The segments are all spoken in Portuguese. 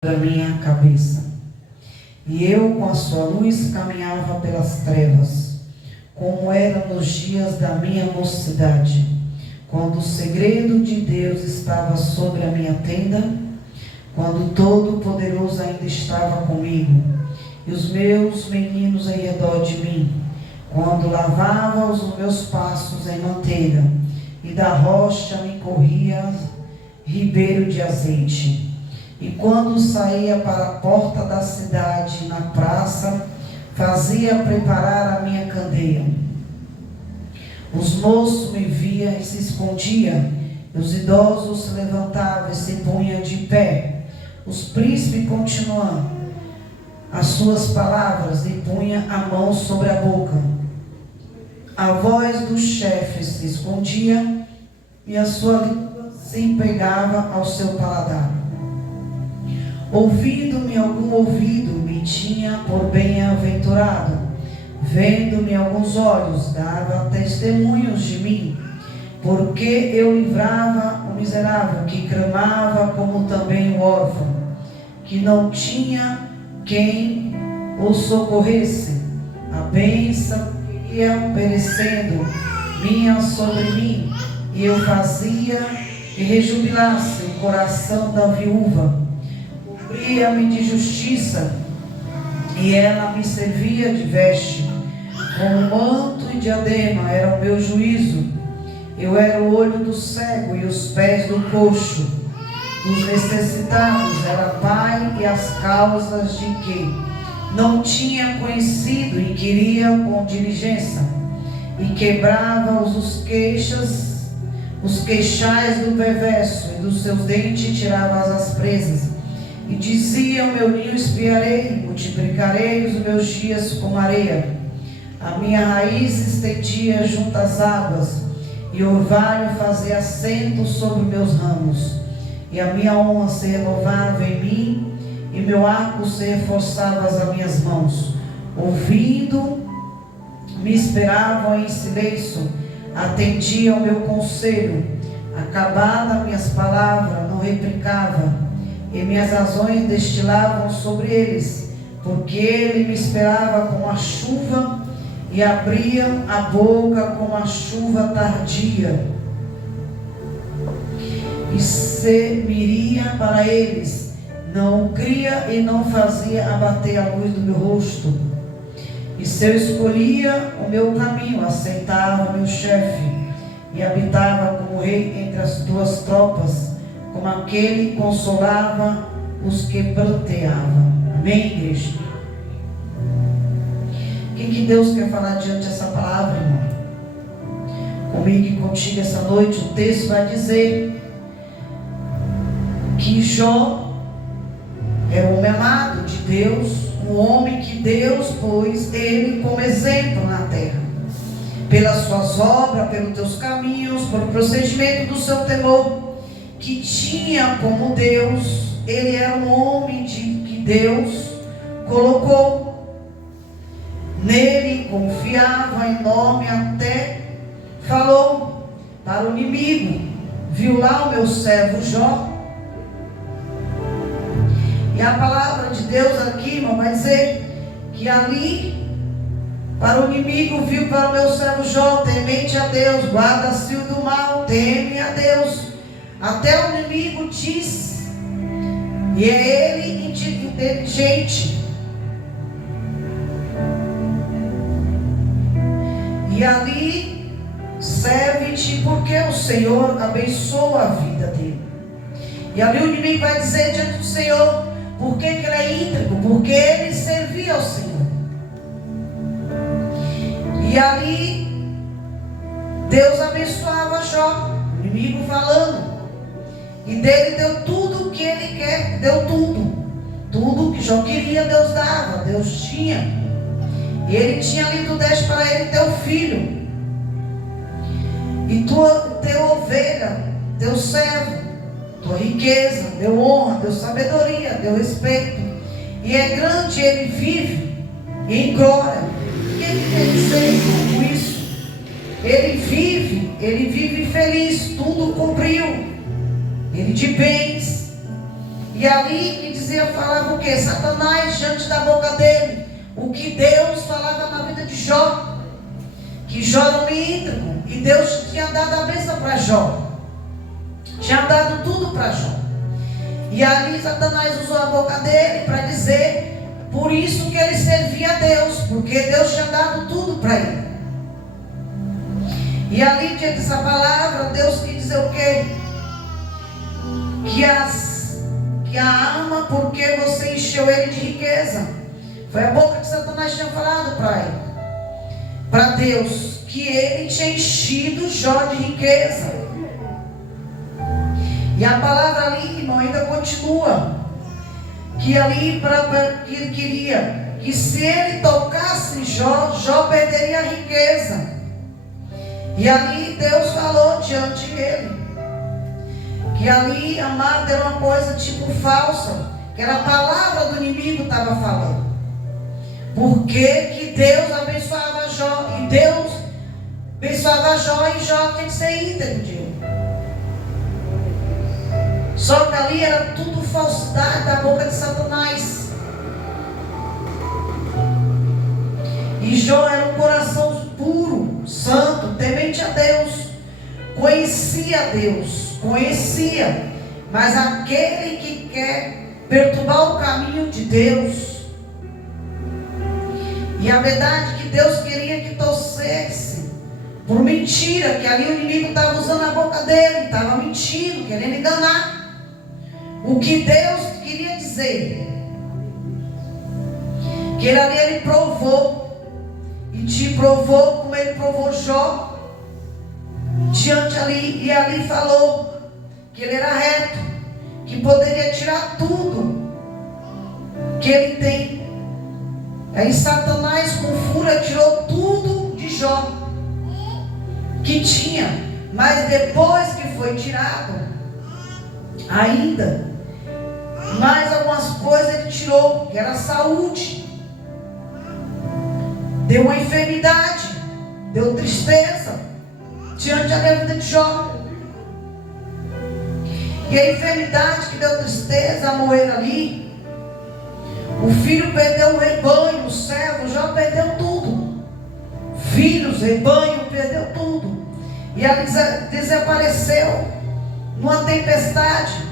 da minha cabeça. E eu, com a sua luz, caminhava pelas trevas, como era nos dias da minha mocidade, quando o segredo de Deus estava sobre a minha tenda, quando o Todo-Poderoso ainda estava comigo, e os meus meninos em redor de mim, quando lavava os meus passos em manteiga, e da rocha me corria ribeiro de azeite. E quando saía para a porta da cidade, na praça, fazia preparar a minha candeia. Os moços me viam e se escondiam, e os idosos se levantavam e se punham de pé. Os príncipes continuam as suas palavras e punham a mão sobre a boca. A voz dos chefes se escondia e a sua língua se empregava ao seu paladar. Ouvindo-me algum ouvido, me tinha por bem-aventurado. Vendo-me alguns olhos, dava testemunhos de mim. Porque eu livrava o miserável, que clamava, como também o órfão, que não tinha quem o socorresse. A bênção que ia perecendo vinha sobre mim, e eu fazia que rejubilasse o coração da viúva. Cobria-me de justiça, e ela me servia de veste. Com manto e diadema era o meu juízo. Eu era o olho do cego e os pés do coxo. Dos necessitados era pai, e as causas de que não tinha conhecido, e queria com diligência. E quebrava os queixais do perverso, e dos seus dentes tirava as presas. E dizia: o meu ninho espiarei, multiplicarei os meus dias como areia. A minha raiz estendia junto às águas, e o orvalho fazia assento sobre meus ramos. E a minha honra se renovava em mim, e meu arco se reforçava às minhas mãos. Ouvindo, me esperavam em silêncio, atendiam ao meu conselho. Acabadas minhas palavras, não replicava, e minhas razões destilavam sobre eles, porque ele me esperava como a chuva, e abriam a boca como a chuva tardia, e semiria para eles, não cria e não fazia abater a luz do meu rosto. E se eu escolhia o meu caminho, aceitava meu chefe, e habitava como rei entre as duas tropas, como aquele que consolava os que pranteavam. Amém, igreja? O que Deus quer falar diante dessa palavra, irmão? Comigo e contigo essa noite, o texto vai dizer que Jó era um homem amado de Deus, um homem que Deus pôs ele como exemplo na terra, pelas suas obras, pelos teus caminhos, pelo procedimento do seu temor, que tinha como Deus. Ele era um homem que Deus colocou. Nele confiava enorme, até falou para o inimigo: viu lá o meu servo Jó? E a palavra de Deus aqui, irmão, vai dizer que ali, para o inimigo, viu para o meu servo Jó: temente a Deus, guarda-se do mal, teme a Deus. Até o inimigo diz, e é ele inteligente. E ali, serve-te, porque o Senhor abençoa a vida dele. E ali o inimigo vai dizer diante do Senhor: por que ele é íntegro? Porque ele servia ao Senhor. E ali, Deus abençoava Jó, o inimigo falando. E dele deu tudo o que ele quer, deu tudo. Tudo que Jó queria, Deus dava, Deus tinha. E ele tinha ali, tu deste para ele teu filho, e teu ovelha, teu servo, tua riqueza, deu honra, deu sabedoria, deu respeito. E é grande, ele vive em glória. O que ele quer dizer com isso? Ele vive feliz, tudo cumpriu. Ele de bens. E ali que dizia, falava o que? Satanás diante da boca dele. O que Deus falava na vida de Jó. Que Jó era um íntegro. E Deus tinha dado a bênção para Jó. Tinha dado tudo para Jó. E ali Satanás usou a boca dele para dizer, por isso que ele servia a Deus, porque Deus tinha dado tudo para ele. E ali diante dessa palavra, Deus quis dizer o quê? Que a ama porque você encheu ele de riqueza. Foi a boca que Satanás tinha falado para ele, para Deus, que ele tinha enchido Jó de riqueza. E a palavra ali, irmão, ainda continua. Que ali que ele queria que se ele tocasse Jó, Jó perderia a riqueza. E ali Deus falou diante dele. Que ali, amado, era uma coisa tipo falsa. Que era a palavra do inimigo que estava falando. Porque que Deus abençoava Jó. E Deus abençoava Jó e Jó tem que ser íntegro de ele. Só que ali era tudo falsidade da boca de Satanás. E Jó era um coração puro, santo, temente a Deus. Conhecia Deus, conhecia. Mas aquele que quer perturbar o caminho de Deus. E a verdade é que Deus queria que torcesse por mentira, que ali o inimigo estava usando a boca dele, estava mentindo, querendo enganar. O que Deus queria dizer, que ele provou, e te provou como ele provou Jó, diante ali, e ali falou que ele era reto, que poderia tirar tudo que ele tem. Aí Satanás com fúria tirou tudo de Jó que tinha, mas depois que foi tirado, ainda mais algumas coisas ele tirou, que era a saúde, deu uma enfermidade, deu tristeza diante da vida de Jó. E a enfermidade que deu tristeza a morrer ali, o filho perdeu o rebanho, o servo, Jó perdeu tudo, filhos, rebanho, perdeu tudo. E ela desapareceu numa tempestade,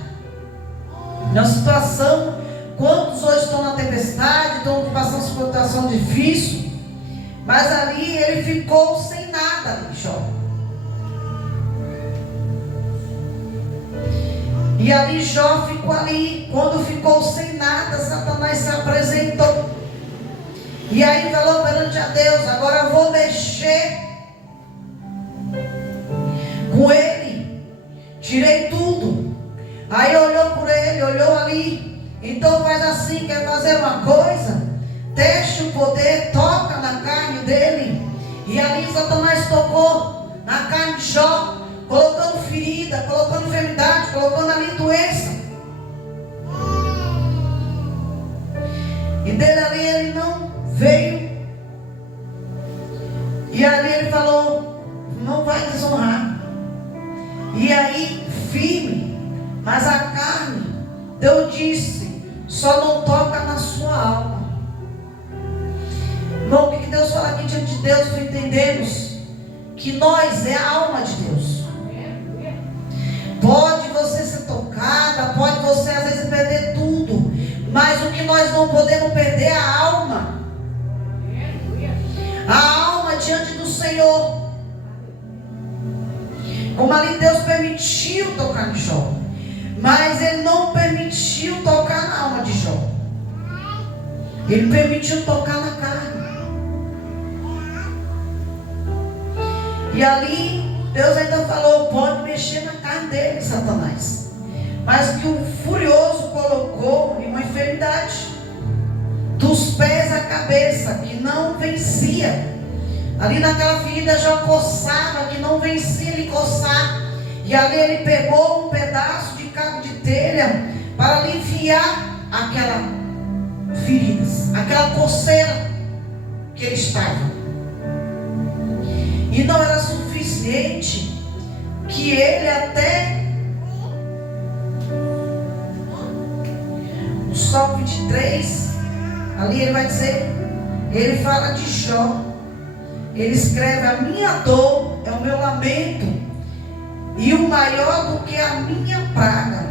numa situação. Quantos hoje estão na tempestade, estão passando uma situação difícil, mas ali ele ficou sem nada, Jó. E ali Jó ficou ali. Quando ficou sem nada, Satanás se apresentou. E aí falou perante a Deus: agora eu vou mexer com ele. Tirei tudo. Aí olhou por ele, olhou ali. Então faz assim, quer fazer uma coisa? Teste o poder, toca na carne dele. E ali Satanás tocou na carne de Jó, colocando ferida, colocando enfermidade, colocando ali doença. E dele ali ele não veio. E ali ele falou: não vai desonrar. E aí, firme, mas a carne, Deus disse: só não toca na sua alma. Irmão, o que Deus fala aqui diante de Deus? Entendemos que nós é a alma de Deus. Pode você ser tocada, pode você às vezes perder tudo, mas o que nós não podemos perder é a alma. A alma diante do Senhor. Como ali Deus permitiu tocar em Jó, mas Ele não permitiu tocar na alma de Jó. Ele permitiu tocar na carne. E ali Deus ainda falou: pode mexer na carne dele, Satanás. Mas que o furioso colocou em uma enfermidade, dos pés à cabeça, que não vencia. Ali naquela ferida já coçava, que não vencia ele coçar. E ali ele pegou um pedaço de cabo de telha para aliviar aquela feridas, aquela coceira que ele estava. E não era suficiente, que ele até Salmo 23, ali ele vai dizer, ele fala de Jó. Ele escreve: a minha dor é o meu lamento, e o maior do que a minha praga.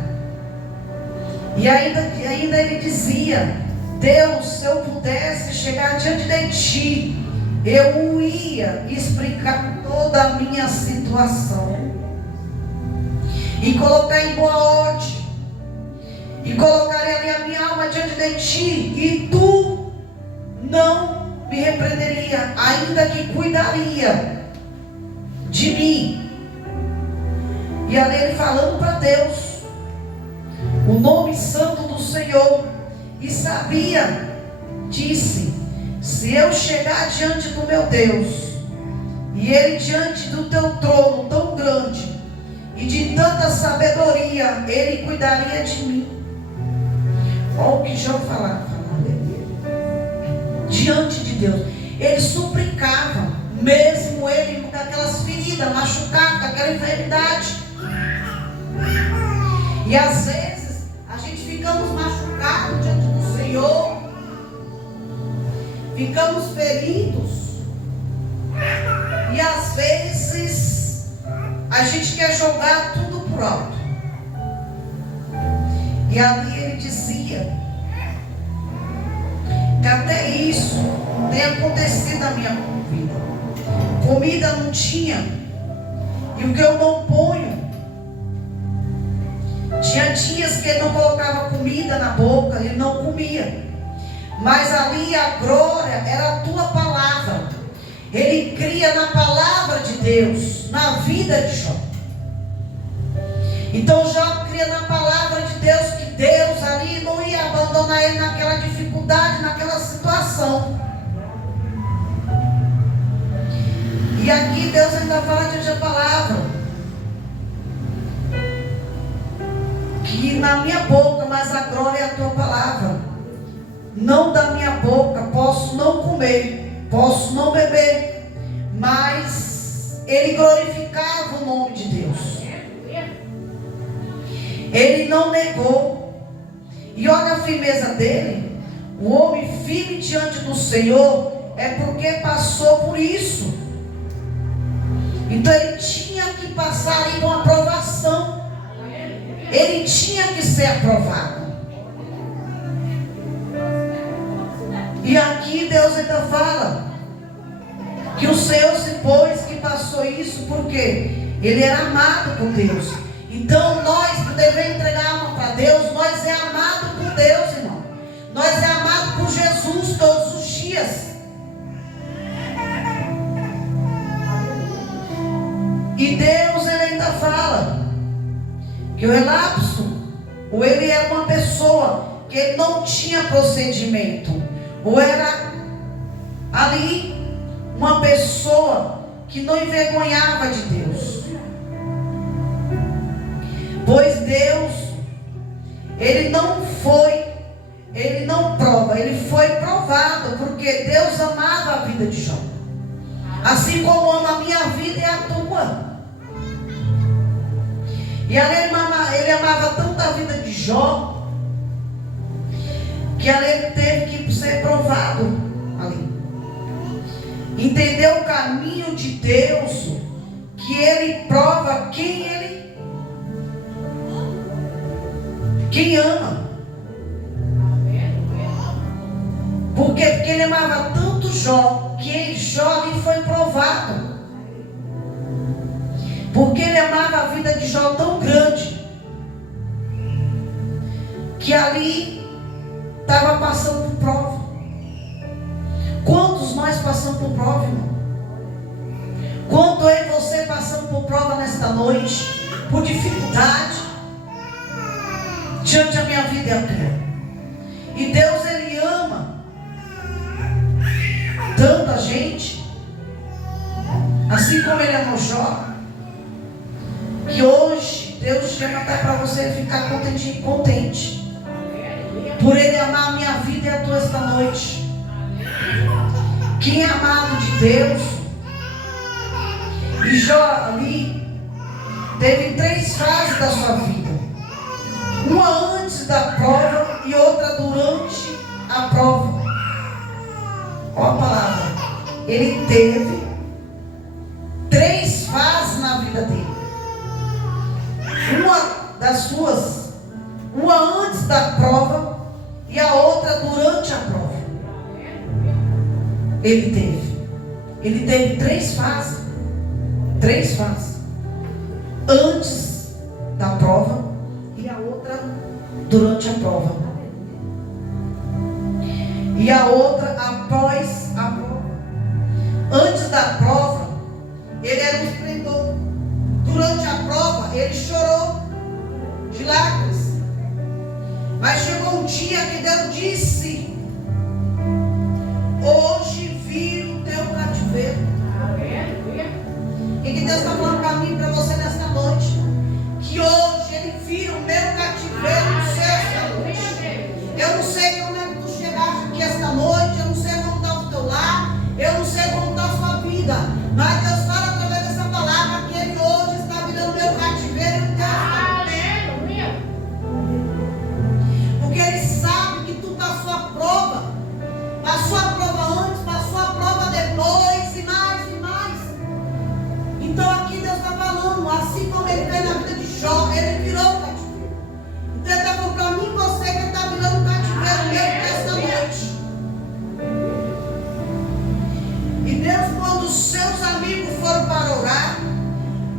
E ainda ele dizia: Deus, se eu pudesse chegar diante de ti, eu ia explicar toda a minha situação e colocar em boa ordem, e colocaria ali a minha alma diante de ti, e tu não me repreenderia, ainda que cuidaria de mim. E ali ele falando para Deus o nome santo do Senhor, e sabia, disse: se eu chegar diante do meu Deus, e ele diante do teu trono tão grande e de tanta sabedoria, ele cuidaria de mim. Olha o que Jó falava diante de Deus. Ele suplicava, mesmo ele com aquelas feridas, machucado, com aquela enfermidade. E às vezes a gente ficamos machucados diante do Senhor, ficamos feridos, e às vezes a gente quer jogar tudo por alto. E ali ele dizia que até isso tem acontecido na minha vida. Comida não tinha, e o que eu não ponho, tinha dias que ele não colocava comida na boca, ele não comia. Mas ali a glória era a tua palavra. Ele cria na palavra de Deus, na vida de Jó. Então Jó cria na palavra de Deus que Deus ali não ia abandonar ele naquela dificuldade, naquela situação. E aqui Deus ainda fala diante da palavra, que na minha boca, mas a glória é a tua palavra. Não da minha boca posso não comer, posso não beber, mas ele glorificava o nome de Deus. Ele não negou. E olha a firmeza dele. O homem firme diante do Senhor é porque passou por isso. Então ele tinha que passar ali com aprovação. Ele tinha que ser aprovado. E aqui Deus ainda fala que o Senhor se pôs, que passou isso porque ele era amado por Deus. Então nós devemos entregar a alma para Deus. Nós é amado por Deus, irmão. Nós é amado por Jesus todos os dias. E Deus, ele ainda fala que o relapso, ou ele era uma pessoa que ele não tinha procedimento, ou era ali uma pessoa que não envergonhava de Deus. Pois Deus, ele não prova, ele foi provado, porque Deus amava a vida de Jó, assim como ama a minha vida e a tua. E ele amava tanto a vida de Jó, que ele teve que ser provado ali. Entendeu o caminho de Deus, que ele prova quem ama. Porque ele amava tanto Jó, que Jó ali foi provado. Porque ele amava a vida de Jó tão grande, que ali estava passando por prova. Quantos nós passamos por prova, irmão? Quanto eu e você passamos por prova nesta noite, por dificuldade, diante da minha vida e a tua. E Deus, ele ama tanto a gente, assim como ele amou Jó, que hoje Deus chama até para você ficar contente, por ele amar a minha vida e a tua esta noite. Quem é amado de Deus, e Jó ali teve 3 fases da sua vida: uma antes da prova e outra teve 3 fases na vida dele. Uma antes da prova e a outra durante a prova. Ele teve 3 fases. 3 fases. Antes da prova e a outra durante a prova. E a outra após a prova. Antes da prova, ele era um esplendor. Durante a prova, ele chorou de lágrimas. Mas chegou um dia que Deus disse: hoje vi o teu cativeiro. E que Deus está falando para mim e para você nesta noite, que hoje Ele vira o meu cativeiro no céu esta noite. Eu não sei como é que tu chegaste aqui esta noite, eu não sei como está o teu lar, eu não sei como está a sua vida, mas Deus fala através dessa palavra que Ele hoje está virando o meu cativeiro no teu lar. Porque Ele sabe que tu passou a prova antes, passou a prova depois, e mais e mais. Então aqui Deus está falando, assim como Ele fez na vida de Jó, Ele virou o cativeiro. Então Ele está falando para mim e você que está virando o cativeiro mesmo nesta noite. E Deus, quando os seus amigos foram para orar,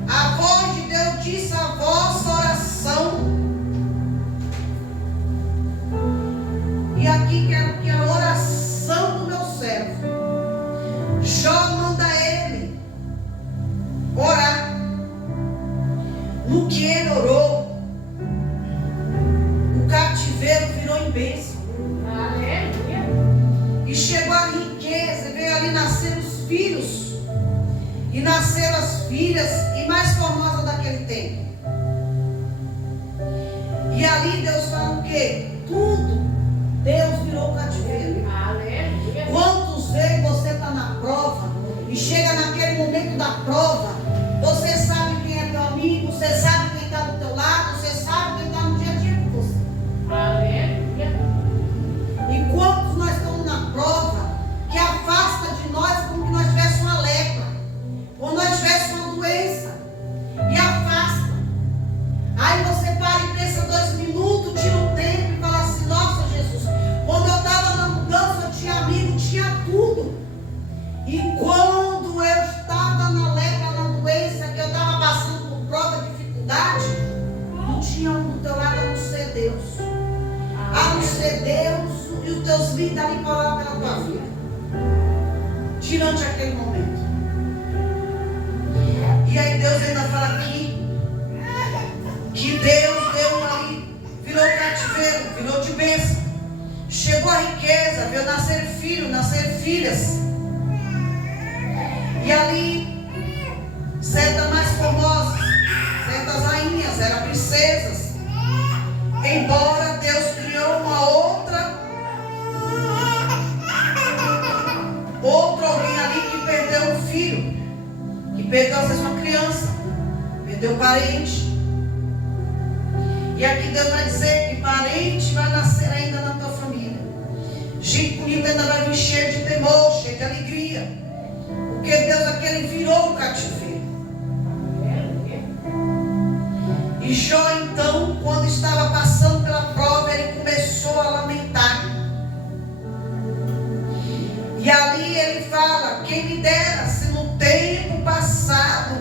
a voz de Deus disse: a vossa oração. E aqui quero que a oração do meu servo, Jó, manda ele orar. No que ele orou, o cativeiro virou em bênção. E chegou a riqueza, veio ali nascer os filhos, e nasceram as filhas, e mais formosas daquele tempo. E ali Deus fala o quê? Tudo Deus virou cativeiro. Quantos vezes você está na prova e chega naquele momento da prova, você sabe quem é teu amigo, você sabe quem está do teu lado, você sabe quem está no dia a dia com você. E quantos nós estamos na prova que afasta de nós como que nós tivéssemos uma lepra, ou nós tivéssemos uma doença, e afasta. Aí você para e pensa 2 minutos, tira um tempo e fala assim: nossa Jesus, quando eu estava na mudança eu tinha amigo, tinha tudo. E quando eu estava na lepra, na doença, que eu estava passando por prova, dificuldade, não tinha um do teu lado a não ser Deus. A não ser Deus e os teus líderes ali para orar pela tua vida. Durante aquele momento. E aí Deus ainda fala aqui que Deus deu ali, virou cativeiro, virou de bênção. Chegou a riqueza, veio nascer filho, nascer filhas. E ali, certas mais famosas, certas rainhas, eram princesas. Embora Deus criou uma outra alguém ali que perdeu um filho, que perdeu às vezes uma criança, perdeu um parente. E aqui Deus vai dizer que parente vai nascer ainda na tua família. Gente bonita ainda vai vir cheio de temor, cheio de alegria. Porque Deus aquele virou o cativeiro. E Jó então, quando estava passando pela prova, ele começou a lamentar. E ali ele fala: quem me dera se no tempo passado,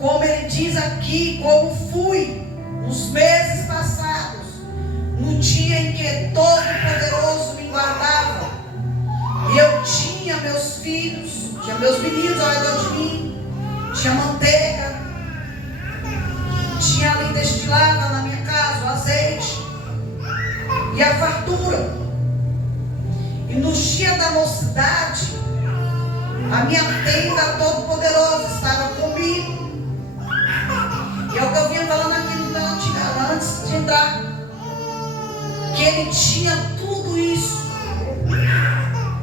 como ele diz aqui, como fui nos meses passados, no dia em que Todo-Poderoso me guardava, e eu tinha meus filhos, tinha meus meninos ao redor de mim, tinha manteiga, tinha ali destilada na minha casa o azeite e a fartura. E nos dias da mocidade, a minha tenda Todo-Poderoso estava comigo. E é o que eu vinha falando aqui antes de entrar, que ele tinha tudo isso.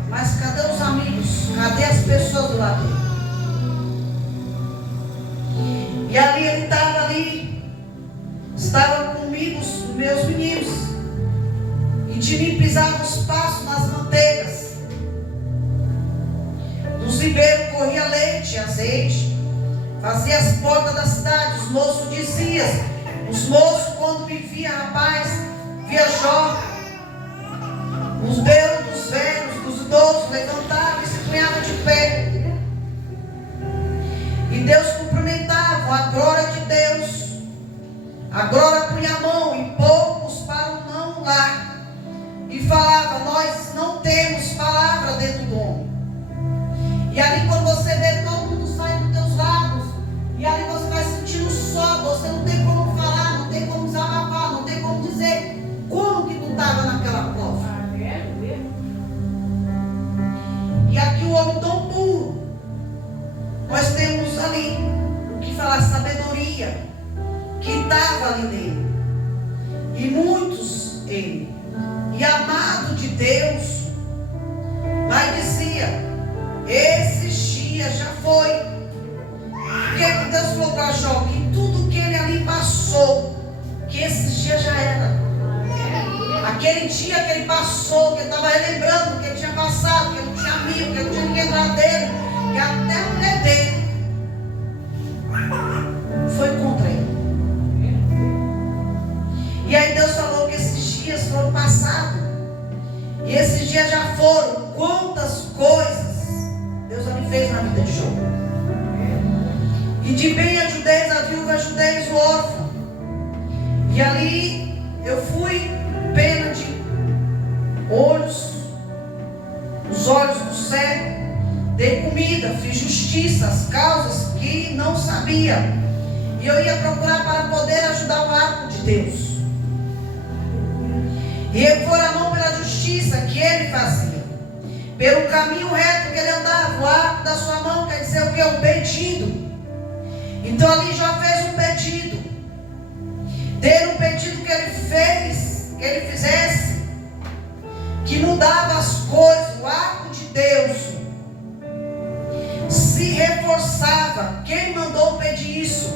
Mas cadê os amigos? Cadê as pessoas do lado dele? E ali ele estava comigo os meus meninos, e de mim pisavam os passos nas manteigas, nos ribeiros enche azeite, fazia as portas da cidade. Os moços diziam, os moços quando me via, rapaz, via jovem, os belos dos velhos, dos idosos, levantavam e se punhavam de pé. E Deus cumprimentava a glória de Deus. A glória punha a mão e poucos para o não lá. E falava, nós não temos palavra dentro do homem. E ali quando você vê todo mundo sai dos teus lados, e ali você vai sentindo só, você não tem como falar, não tem como desabafar, não tem como dizer como que tu estava naquela prova. E aqui o homem tão puro, nós temos ali o que falar, sabedoria, que estava ali nele. E muitos ele, e amado de Deus, mas dizia, esses dias já foi. O que Deus falou para Jó? Que tudo que ele ali passou, que esses dias já era. Aquele dia que ele passou, que ele estava relembrando, que ele tinha passado, que ele não tinha amigo, que ele não tinha ninguém lá dele, que até a mulher dele foi contra ele. E aí Deus falou que esses dias foram passados. E esses dias já foram. Quantas coisas Deus ali fez na vida de Jó. E de bem ajudei a viúva, ajudei o órfão. E ali eu fui pena de olhos, os olhos do cego. Dei comida, fiz justiça, as causas que não sabia. E eu ia procurar para poder ajudar o arco de Deus. E eu pôr a mão pela justiça que ele fazia, pelo caminho reto que ele andava. O arco da sua mão quer dizer o que? Um pedido. Então ali já fez um pedido. Dele um pedido que ele fez, que ele fizesse, que mudava as coisas. O arco de Deus se reforçava. Quem mandou pedir isso?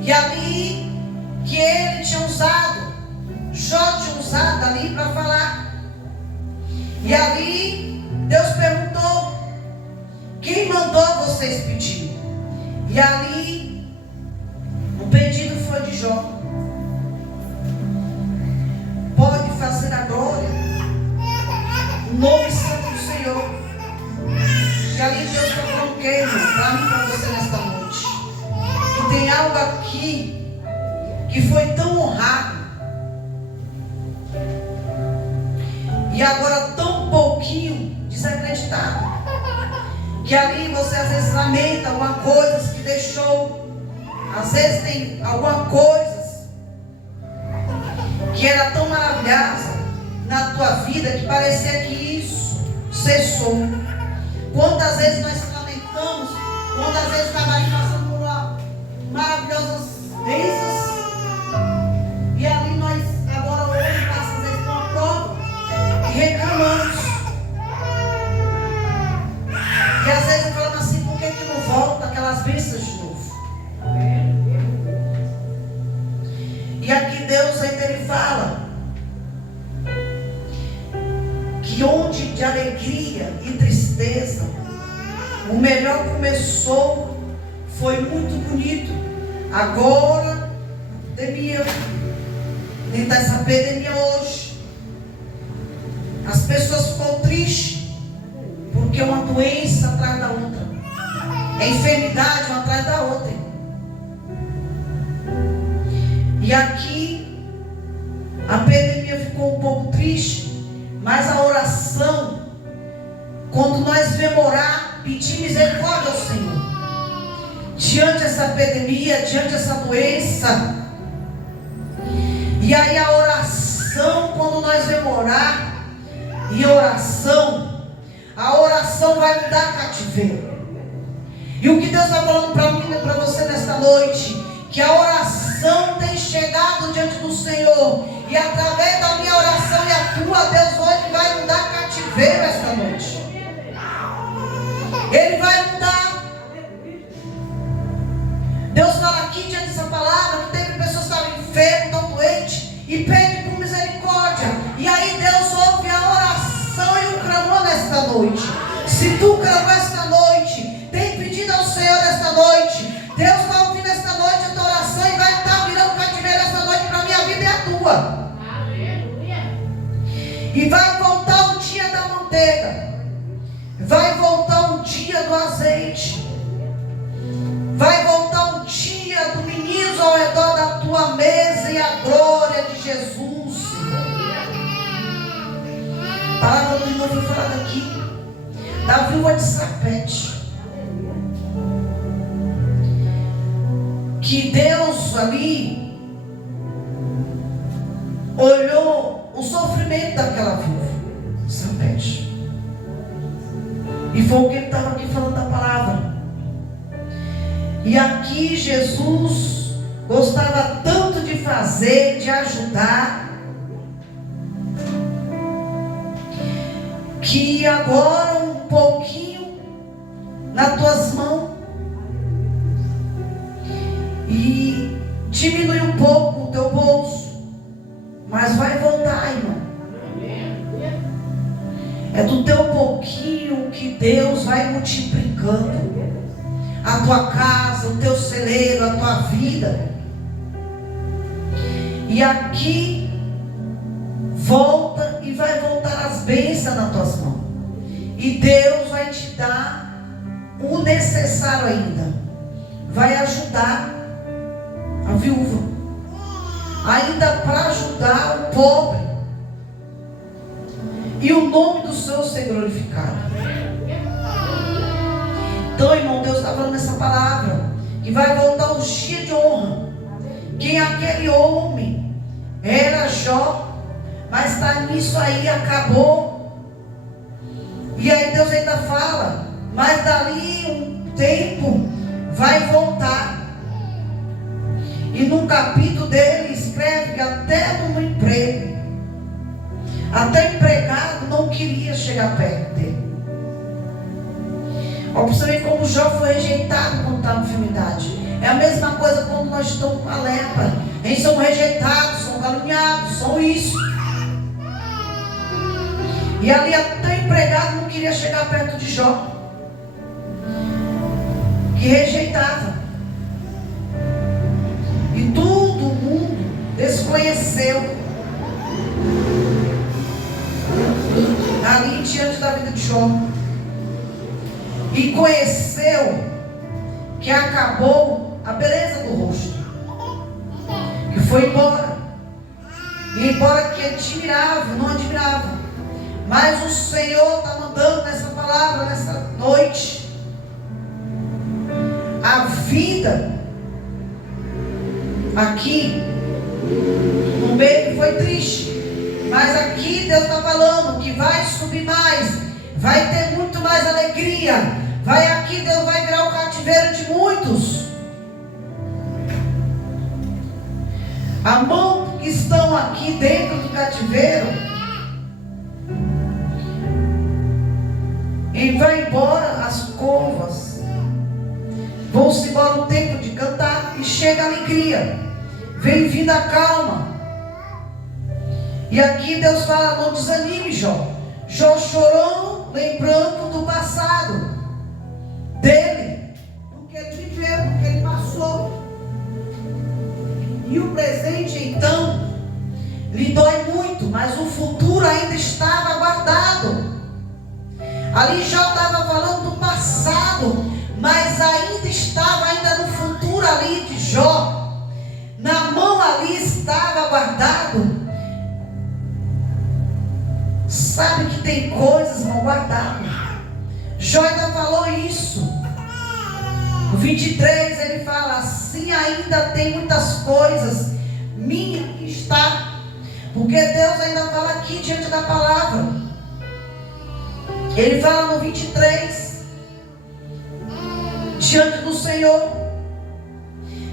E ali que ele tinha usado, Jó tinha usado ali para falar. E ali Deus perguntou, quem mandou vocês pedir? E ali o pedido foi de Jó. Pode fazer a glória, o nome santo do Senhor. E ali Deus está falando o que, para mim e para você nesta noite? Que tem algo aqui que foi tão honrado, e agora tão pouquinho desacreditado, que ali você às vezes lamenta alguma coisa que deixou. Às vezes tem alguma coisa que era tão maravilhosa na tua vida que parecia que isso cessou. Quantas vezes nós se lamentamos, quantas vezes estava ali passando por uma maravilhosas bênçãos, e ali nós agora hoje passamos às vezes por uma prova e reclamamos. E às vezes falamos assim, por que não volta aquelas bênçãos de novo? E aqui Deus ainda ele fala que onde de alegria e tristeza, o melhor começou, foi muito bonito. Agora, pandemia, dentro dessa pandemia hoje, as pessoas ficam tristes, porque é uma doença atrás da outra, é enfermidade uma atrás da outra. E aqui a pandemia ficou um pouco triste, mas a oração, quando nós vemos orar, pedir misericórdia ao Senhor, diante dessa pandemia, diante dessa doença. E aí a oração, quando nós vemos orar, e a oração vai mudar cativeiro. E o que Deus está falando para mim e para você nesta noite, que a oração tem chegado diante do Senhor, e através da minha oração e a tua, Deus hoje vai mudar cativeiro esta noite. Ele vai mudar. Deus fala aqui diante dessa palavra que teve pessoas que estavam enfermas, tão doentes, e pede por misericórdia. E aí Deus ouve a oração e o clamor nesta noite. Se tu clamou esta noite, tem pedido ao Senhor tua. E vai voltar o dia da manteiga, vai voltar o dia do azeite, vai voltar o dia do menino ao redor da tua mesa e a glória de Jesus. A palavra do irmão foi falada aqui, da viúva de Sarepte, que Deus ali olhou o sofrimento daquela viúva de Sarepte, e foi o que ele estava aqui falando da palavra. E aqui Jesus gostava tanto de fazer, de ajudar, que agora um pouquinho nas tuas mãos e diminui um pouco o teu bolso, mas vai voltar, irmão. É do teu pouquinho que Deus vai multiplicando a tua casa, o teu celeiro, a tua vida. E aqui volta e vai voltar as bênçãos nas tuas mãos. E Deus vai te dar o necessário ainda. Vai ajudar a viúva, ainda para ajudar o pobre, e o nome do Senhor ser glorificado. Então, irmão, Deus está falando essa palavra, que vai voltar os dias de honra. Quem aquele homem era Jó, mas está nisso aí, acabou. E aí Deus ainda fala, mas dali um tempo vai voltar. E no capítulo dele escreve que até no emprego, até empregado não queria chegar perto dele. Observe como Jó foi rejeitado quando estava na enfermidade. É a mesma coisa quando nós estamos com a lepra. Eles são rejeitados, são caluniados, são isso. E ali até empregado não queria chegar perto de Jó, que rejeitava. E todo mundo desconheceu ali diante da vida de Jó. E conheceu que acabou a beleza do rosto, que foi embora. E embora que admirava, não admirava, mas o Senhor está mandando nessa palavra, nessa noite, a vida aqui no meio foi triste, mas aqui Deus está falando que vai subir mais, vai ter muito mais alegria. Vai aqui, Deus vai virar o cativeiro de muitos. A mão que estão aqui dentro do cativeiro, e vai embora as covas, vão-se embora o tempo de cantar, e chega a alegria, vem vindo a calma. E aqui Deus fala, não desanime, Jó. Jó chorou, lembrando do passado dele, do que ele viveu, do que ele passou. E o presente então lhe dói muito, mas o futuro ainda estava guardado. Ali Jó estava falando do passado, mas ainda estava no futuro ali de Jó. Na mão ali estava guardado. Sabe que tem coisas não guardadas. Jó ainda falou isso. No 23 ele fala, assim ainda tem muitas coisas minha que está. Porque Deus ainda fala aqui diante da palavra. Ele fala no 23, diante do Senhor,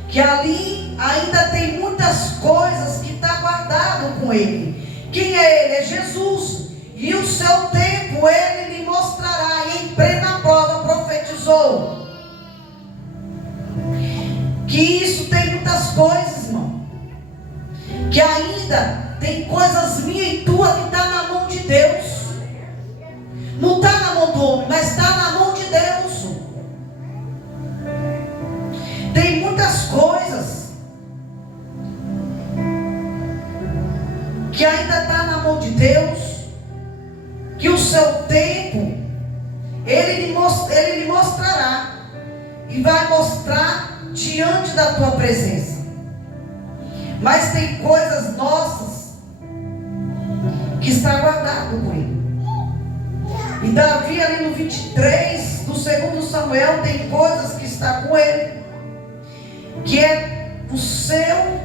que ali ainda tem muitas coisas que está guardado com Ele. Quem é Ele? É Jesus. E o seu tempo Ele lhe mostrará. E em plena prova profetizou que isso tem muitas coisas, irmão, que ainda tem coisas minhas e tuas que está na mão de Deus. Não está na mão do homem, mas está na mão de Deus. Tem muitas coisas está na mão de Deus, que o seu tempo, Ele lhe mostrará, e vai mostrar diante da tua presença. Mas tem coisas nossas que está guardado com Ele. E Davi ali no 23 do 2 Samuel tem coisas que está com Ele, que é o seu,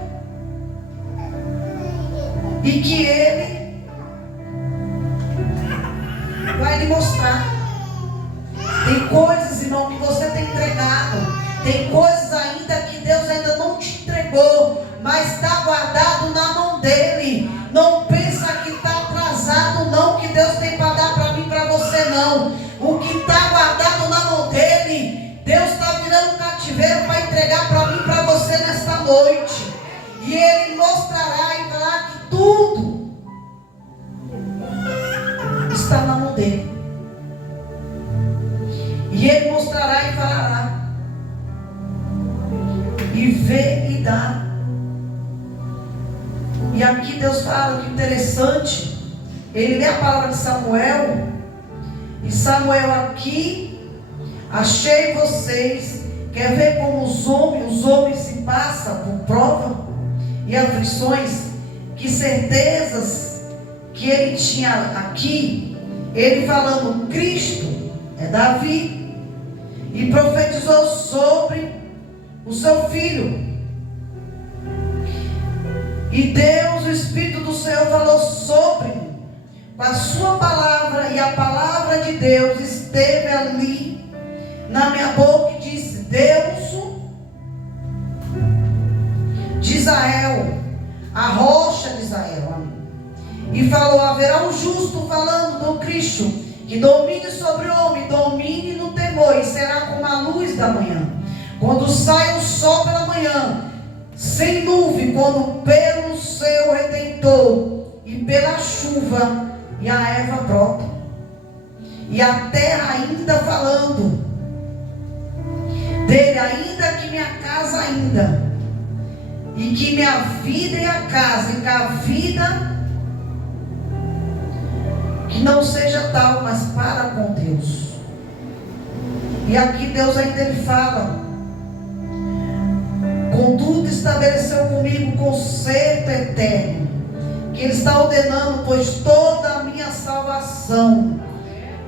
e que Ele vai lhe mostrar. Tem coisas, irmão, que você tem entregado. Tem coisas ainda que Deus ainda não te entregou, mas está guardado na mão dEle. Não pensa que está atrasado, não, que Deus tem para dar para mim, para você, não. O que está guardado na mão dEle, Deus está virando um cativeiro para entregar para mim, para você nesta noite. E Ele mostrará e falará que tudo está na mão dEle. E Ele mostrará e falará. E vê e dá. E aqui Deus fala que interessante. Ele lê a palavra de Samuel. E Samuel aqui, achei vocês. Quer ver como os homens se passam por prova e aflições? Que certezas que ele tinha aqui. Ele falando, Cristo é Davi. E profetizou sobre o seu filho. E Deus, o Espírito do Senhor, falou sobre com a sua palavra. E a palavra de Deus esteve ali na minha boca e disse, Deus de Israel, a rocha de Israel. E falou, haverá um justo, falando do Cristo, que domine sobre o homem, domine no temor, e será como a luz da manhã, quando sai o sol pela manhã, sem nuvem, quando pelo seu Redentor, e pela chuva, e a erva brota, e a terra ainda falando dele, ainda que minha casa ainda, e que minha vida é a casa, e que a vida que não seja tal, mas para com Deus. E aqui Deus ainda ele fala, contudo estabeleceu comigo conserto eterno, que Ele está ordenando, pois toda a minha salvação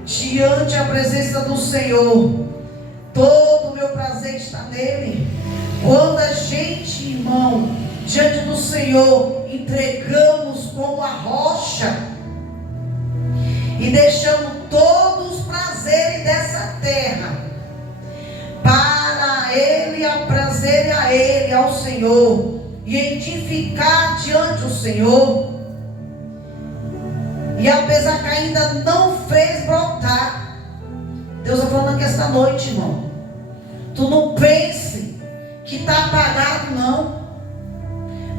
diante a presença do Senhor, todo o meu prazer está nele. Quando a gente, irmão, diante do Senhor, entregamos como a rocha e deixamos todos os prazeres dessa terra para Ele, a prazer a Ele, ao Senhor, e edificar diante do Senhor. E apesar que ainda não fez brotar, Deus está falando aqui esta noite, irmão. Tu não pense que está apagado, não.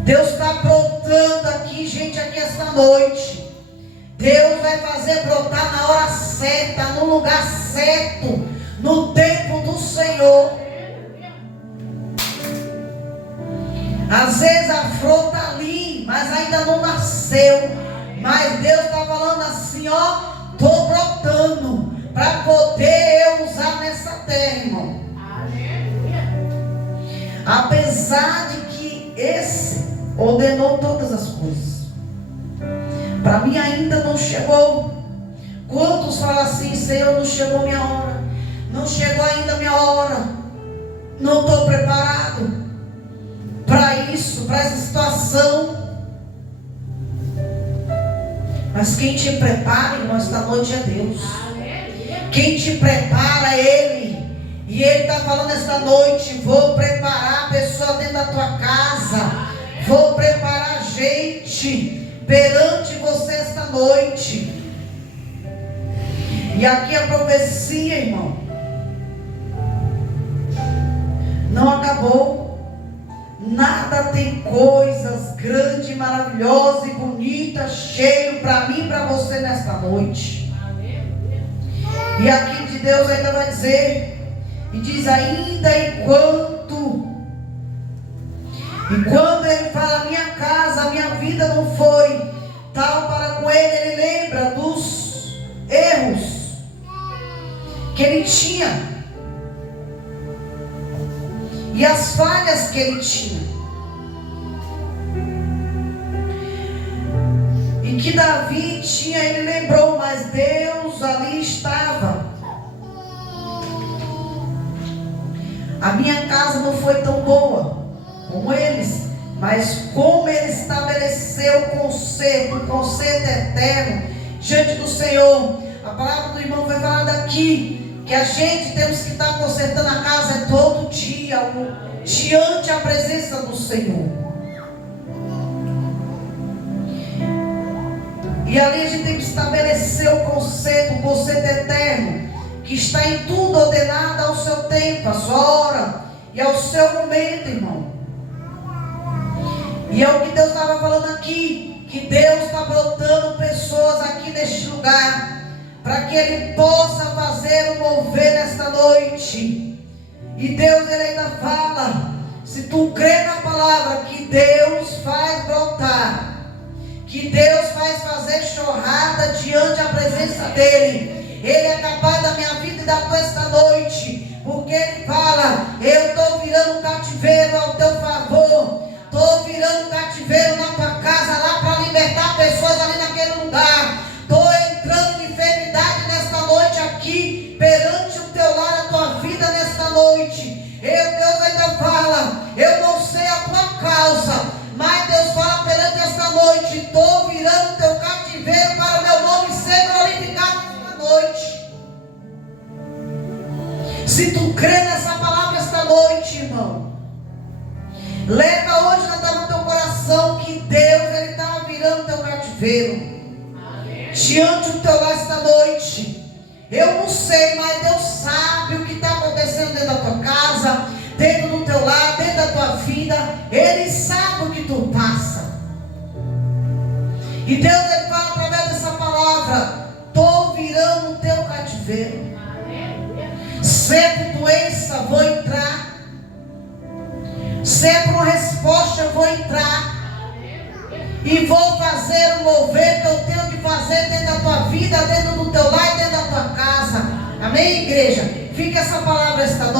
Deus está brotando aqui, gente, aqui esta noite. Deus vai fazer brotar na hora certa, no lugar certo, no tempo do Senhor. Às vezes a flor está ali, mas ainda não nasceu. Mas Deus está falando assim, ó, estou brotando para poder eu usar nessa terra, irmão. Apesar de que esse ordenou todas as coisas, para mim ainda não chegou. Quantos falam assim, Senhor, não chegou minha hora, não chegou ainda minha hora, não estou preparado para isso, para essa situação. Mas quem te prepara, irmão, esta noite é Deus. Quem te prepara é Ele. E Ele está falando esta noite, vou preparar a pessoa dentro da tua casa, vou preparar gente perante você esta noite. E aqui a profecia, irmão, não acabou. Nada tem coisas grandes, maravilhosas e bonitas, cheio para mim e para você nesta noite. E aqui de Deus ainda vai dizer, e diz ainda e quando Ele fala, minha casa, minha vida não foi tal para com ele lembra dos erros que ele tinha e as falhas que ele tinha. E que Davi tinha, ele lembrou, mas Deus ali estava. A minha casa não foi tão boa como eles, mas como ele estabeleceu o conserto eterno diante do Senhor. A palavra do irmão foi falada aqui, que a gente temos que estar consertando a casa todo dia, diante a presença do Senhor. E ali a gente tem que estabelecer o conserto eterno, que está em tudo ordenado ao seu tempo, à sua hora e ao seu momento, irmão. E é o que Deus estava falando aqui, que Deus está brotando pessoas aqui neste lugar, para que Ele possa fazer o mover nesta noite. E Deus, Ele ainda fala, se tu crê na palavra, que Deus faz brotar, que Deus faz fazer chorrada diante a presença dEle. Ele é capaz da minha vida e da tua esta noite, porque Ele fala, eu estou virando um cativeiro ao teu favor, estou virando um cativeiro na tua casa, lá para libertar pessoas ali naquele lugar, estou entrando em enfermidade nesta noite aqui, perante o teu lar, a tua vida nesta noite. Deus ainda fala, eu não sei a tua causa, mas Deus fala perante esta noite, estou virando o teu cativeiro para o meu nome ser glorificado nesta noite. Se tu crê nessa palavra esta noite, irmão, leva hoje no teu coração que Deus, Ele está virando o teu cativeiro. Amém. Diante do teu lar esta noite. Eu não sei, mas Deus sabe o que está acontecendo dentro da tua casa, dentro do teu lar, dentro da tua vida. Ele sabe o que tu passa. E Deus, Ele fala através dessa palavra, estou virando o teu cativeiro. Se é por doença, vou entrar. Se é por resposta, eu vou entrar. E vou fazer o mover que eu tenho que fazer dentro da tua vida, dentro do teu lar e dentro da tua casa. Amém, igreja? Fica essa palavra esta noite.